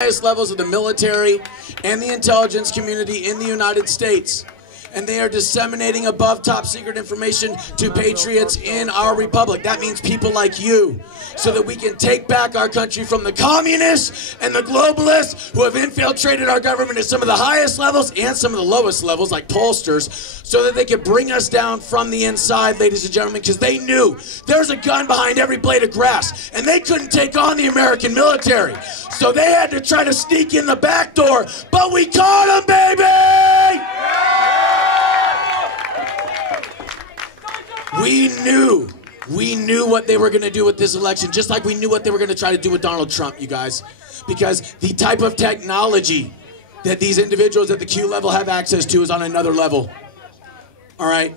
highest levels of the military and the intelligence community in the United States. And they are disseminating above top secret information to patriots in our republic. That means people like you, so that we can take back our country from the communists and the globalists who have infiltrated our government at some of the highest levels and some of the lowest levels, like pollsters, so that they could bring us down from the inside, ladies and gentlemen, because they knew there's a gun behind every blade of grass, and they couldn't take on the American military. So they had to try to sneak in the back door, but we caught them, baby! We knew what they were going to do with this election, just like we knew what they were going to try to do with Donald Trump, you guys. Because the type of technology that these individuals at the Q level have access to is on another level. All right?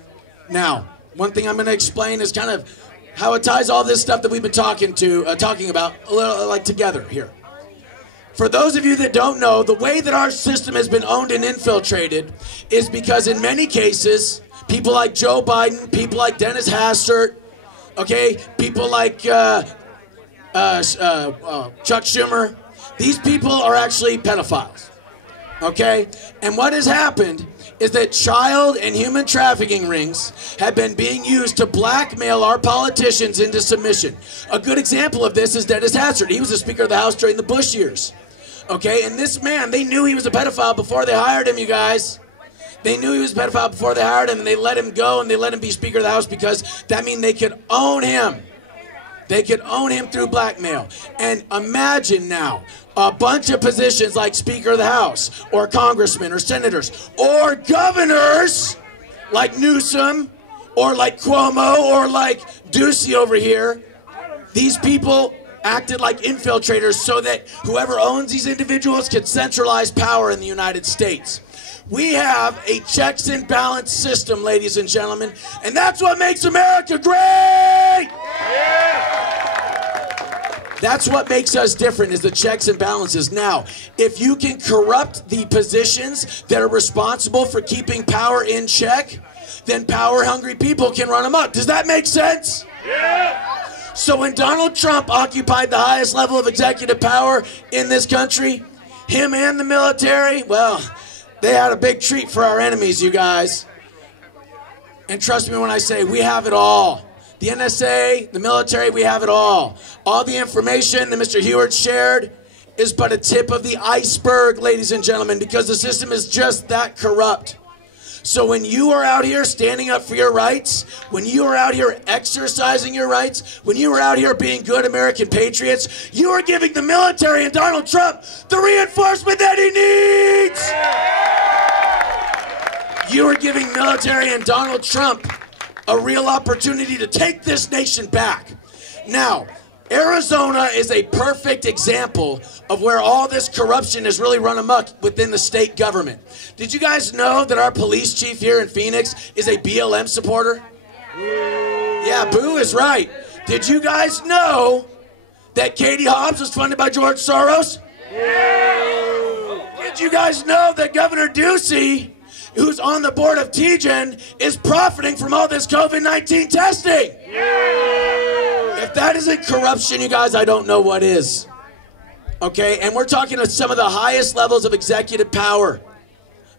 Now, one thing I'm going to explain is kind of how it ties all this stuff that we've been talking about a little like together here. For those of you that don't know, the way that our system has been owned and infiltrated is because in many cases, people like Joe Biden, people like Dennis Hastert, okay, people like Chuck Schumer, these people are actually pedophiles, okay? And what has happened is that child and human trafficking rings have been being used to blackmail our politicians into submission. A good example of this is Dennis Hastert. He was the Speaker of the House during the Bush years, okay? And this man, they knew he was a pedophile before they hired him, you guys. They knew he was a pedophile before they hired him, and they let him go, and they let him be Speaker of the House because that means they could own him. They could own him through blackmail. And imagine now a bunch of positions like Speaker of the House, or congressmen, or senators, or governors like Newsom, or like Cuomo, or like Ducey over here. These people acted like infiltrators so that whoever owns these individuals can centralize power in the United States. We have a checks and balance system, ladies and gentlemen, and that's what makes America great! That's what makes us different, is the checks and balances. Now, if you can corrupt the positions that are responsible for keeping power in check, then power-hungry people can run amok. Does that make sense? Yeah! So when Donald Trump occupied the highest level of executive power in this country, him and the military, well, they had a big treat for our enemies, you guys. And trust me when I say we have it all. The NSA, the military, we have it all. All the information that Mr. Heward shared is but a tip of the iceberg, ladies and gentlemen, because the system is just that corrupt. So when you are out here standing up for your rights, when you are out here exercising your rights, when you are out here being good American patriots, you are giving the military and Donald Trump the reinforcement that he needs. You are giving military and Donald Trump a real opportunity to take this nation back. Now, Arizona is a perfect example of where all this corruption has really run amok within the state government. Did you guys know that our police chief here in Phoenix is a BLM supporter? Yeah, boo is right. Did you guys know that Katie Hobbs was funded by George Soros? Did you guys know that Governor Ducey, who's on the board of TGen, is profiting from all this COVID-19 testing? If that isn't corruption, you guys, I don't know what is. Okay, and we're talking to some of the highest levels of executive power.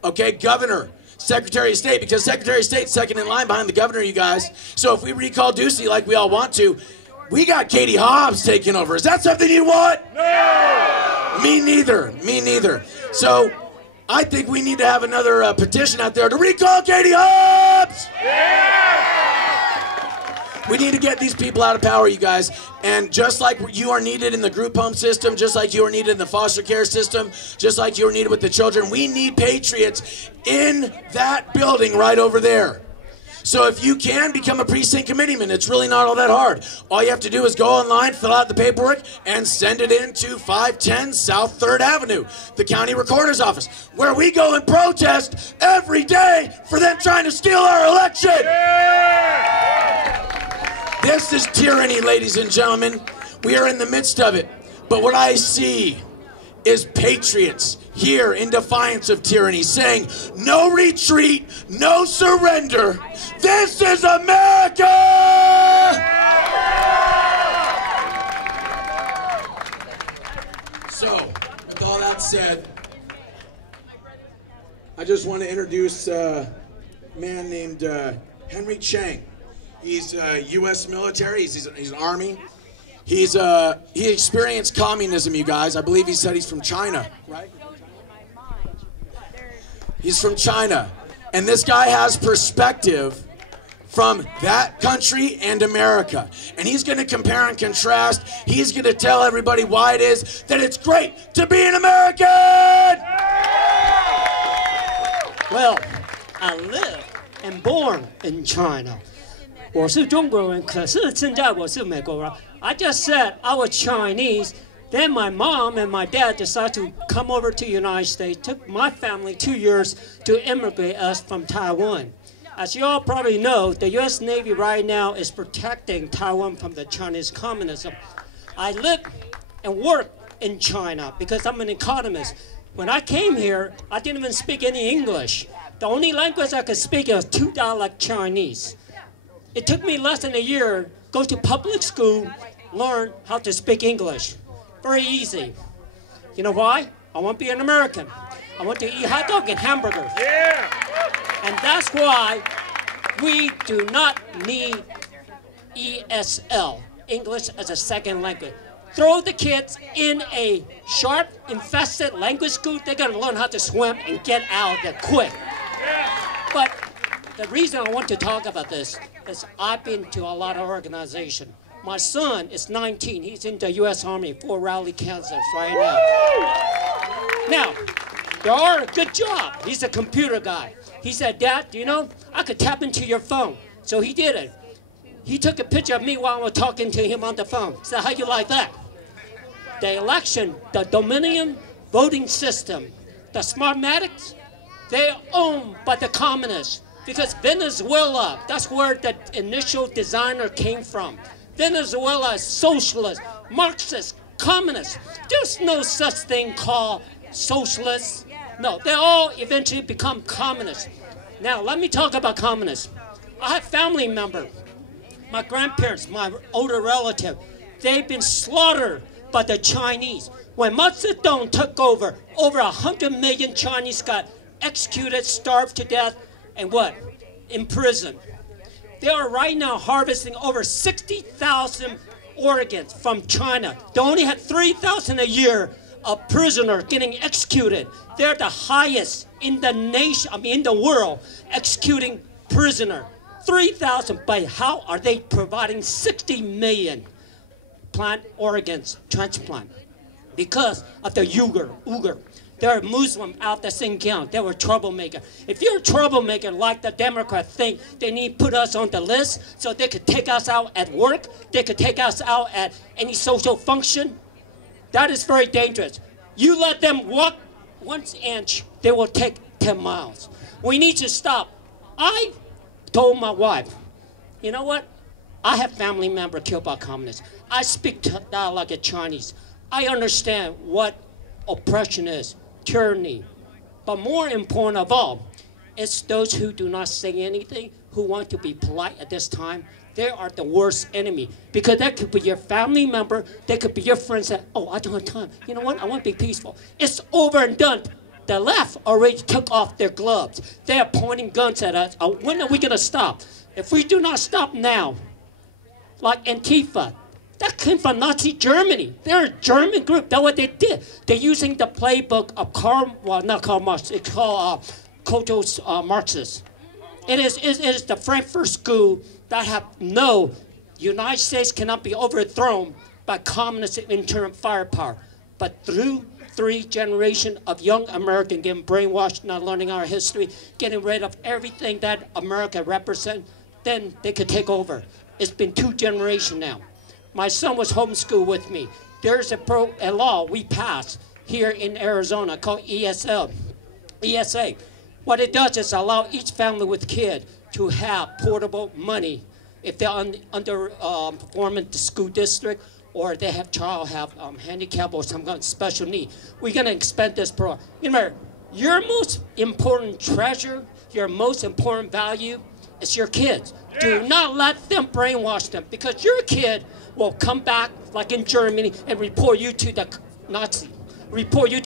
Okay, governor, Secretary of State, because Secretary of State's second in line behind the governor, you guys. So if we recall Ducey like we all want to, we got Katie Hobbs taking over. Is that something you want? No! Me neither, me neither. So I think we need to have another petition out there to recall Katie Hobbs! Yeah! We need to get these people out of power, you guys. And just like you are needed in the group home system, just like you are needed in the foster care system, just like you are needed with the children, we need patriots in that building right over there. So if you can become a precinct committeeman, it's really not all that hard. All you have to do is go online, fill out the paperwork, and send it in to 510 South 3rd Avenue, the county recorder's office, where we go and protest every day for them trying to steal our election. Yeah! This is tyranny, ladies and gentlemen. We are in the midst of it. But what I see is patriots here in defiance of tyranny saying, no retreat, no surrender. This is America! So, With all that said, I just want to introduce a man named Henry Chang. He's U.S. military. He's an army. He experienced communism, you guys. I believe he said he's from China, right? He's from China. And this guy has perspective from that country and America. And he's going to compare and contrast. He's going to tell everybody why it is that it's great to be an American! Well, I live and born in China. 我是中国人，可是现在我是美国人。I just said I was Chinese. Then my mom and my dad decided to come over to the United States. Took my family 2 years to immigrate us from Taiwan. As you all probably know, the U.S. Navy right now is protecting Taiwan from the Chinese communism. I live and work in China because I'm an economist. When I came here, I didn't even speak any English. The only language I could speak was two dialect Chinese. It took me less than a year to go to public school, learn how to speak English. Very easy. You know why? I want to be an American. I want to eat hot dog and hamburgers. Yeah. And that's why we do not need ESL, English as a second language. Throw the kids in a shark infested language school, they're going to learn how to swim and get out there quick. But the reason I want to talk about this is I've been to a lot of organizations. My son is 19. He's in the U.S. Army, Fort Riley, Kansas right now. Now, there are a good job. He's a computer guy. He said, Dad, do you know, I could tap into your phone. So he did it. He took a picture of me while I was talking to him on the phone. So how you like that? The election, the Dominion voting system, the Smartmatics, they're owned by the communists. Because Venezuela, that's where the initial designer came from. Venezuela is socialist, Marxist, communist. There's no such thing called socialists. No, they all eventually become communists. Now, let me talk about communists. I have family members, my grandparents, my older relative. They've been slaughtered by the Chinese. When Mao Zedong took over 100 million Chinese got executed, starved to death, and what? Imprisoned. They are right now harvesting over 60,000 organs from China. They only had 3,000 a year of prisoners getting executed. They're the highest in the nation, in the world, executing prisoner. 3,000, but how are they providing 60 million plant organs transplant? Because of the Uyghur. They're Muslim out the Xinjiang. They were troublemaker. If you're a troublemaker like the Democrats think, they need to put us on the list so they could take us out at work, they could take us out at any social function. That is very dangerous. You let them walk 1 inch, they will take 10 miles. We need to stop. I told my wife, you know what? I have family members killed by communists. I speak dialect of Chinese. I understand what oppression is. Tyranny. But more important of all, it's those who do not say anything, who want to be polite at this time. They are the worst enemy. Because that could be your family member, they could be your friends that, oh, I don't have time. You know what? I want to be peaceful. It's over and done. The left already took off their gloves. They are pointing guns at us. When are we going to stop? If we do not stop now, like Antifa, that came from Nazi Germany. They're a German group. That's what they did. They're using the playbook of not Karl Marx. It's called cultural Marxists. It is the Frankfurt School that have no, United States cannot be overthrown by communist internal firepower. But through 3 generations of young Americans getting brainwashed, not learning our history, getting rid of everything that America represents, then they could take over. It's been 2 generations now. My son was homeschooled with me. There's a law we passed here in Arizona called ESA. What it does is allow each family with kid to have portable money if they're underperforming the school district or they have handicap or some kind of special need. We're going to expand this program. Remember, your most important treasure, your most important value is your kids. Do not let them brainwash them, because your kid will come back, like in Germany, and report you to the Nazi, report you